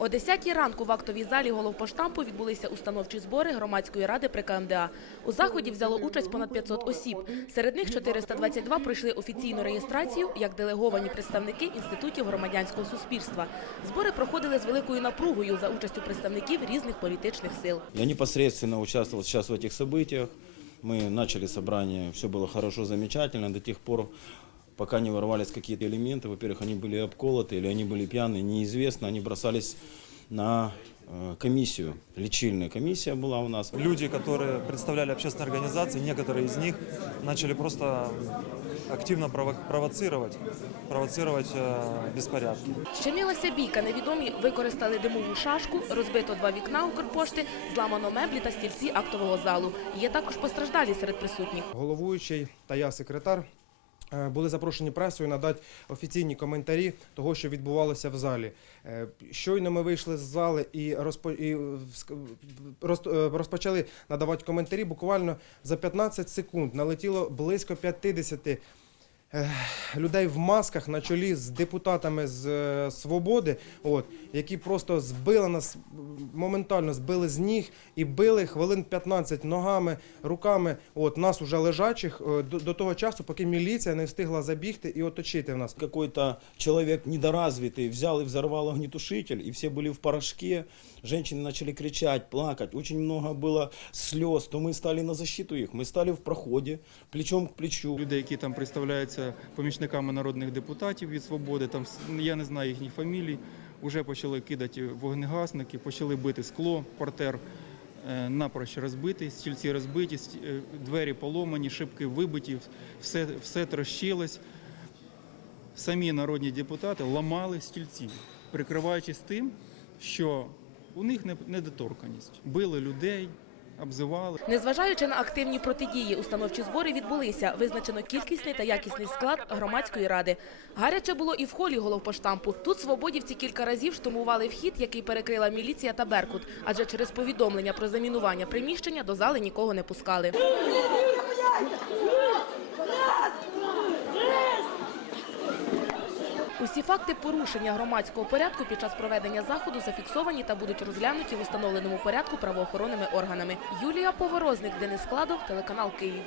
О 10 ранку в актовій залі головпоштампу відбулися установчі збори громадської ради при КМДА. У заході взяло участь понад 500 осіб. Серед них 422 пройшли офіційну реєстрацію як делеговані представники інститутів громадянського суспільства. Збори проходили з великою напругою за участю представників різних політичних сил. Я непосредственно участвовал сейчас в этих событиях. Мы начали собрание, все было хорошо, замечательно, до тех пор, пока не ворвались какие-то элементы. Во-первых, они были обколоты или они были пьяные, неизвестно. Они бросались на э, комиссию. Лечильная комиссия была у нас. Люди, которые представляли общественные организации, некоторые из них начали просто активно прово- провоцировать, провоцировать э, беспорядки. Щинилася бійка. Невідомі використали димову шашку, розбито два вікна Укрпошти, зламано меблі та стільці актового залу. Є також постраждалі серед присутніх. головуючий та я секретар. е, Були запрошені пресою надати офіційні коментарі того, що відбувалося в залі. Е, Щойно ми вийшли з зали і, е, розпочали надавати коментарі. Буквально за 15 секунд налетіло близько 50 е, людей в масках на чолі з депутатами з е, свободи, от, які просто збили нас моментально збили з ніг і били хвилин 15 ногами, руками. От нас уже лежачих е, до, до того часу, поки міліція не встигла забігти і оточити в нас. Какой-то человек недоразвитый взял и взорвал огнетушитель, и все были в порошке. Женщины начали кричать, плакать. Очень много было слез. То мы стали на защиту их. Мы стали в проходе, плечом к плечу. Людей, які там представляються помічниками народних депутатів від свободи, там я не знаю їхніх фамілій, вже почали кидати вогнегасники, почали бити скло, портер е, напроч розбитий, стільці розбиті, е, двері поломані, шибки вибиті, все, все трощилось. Самі народні депутати ламали стільці, прикриваючись тим, що у них не- недоторканість. Били людей, обзивали. Незважаючи на активні протидії, установчі збори відбулися. Визначено кількісний та якісний склад громадської ради. Гаряче було і в холі головпоштампу. Тут свободівці кілька разів штурмували вхід, який перекрила міліція та Беркут. Адже через повідомлення про замінування приміщення до зали нікого не пускали. Усі факти порушення громадського порядку під час проведення заходу зафіксовані та будуть розглянуті в установленому порядку правоохоронними органами. Юлія Поворозник, Денис Складов, телеканал Київ.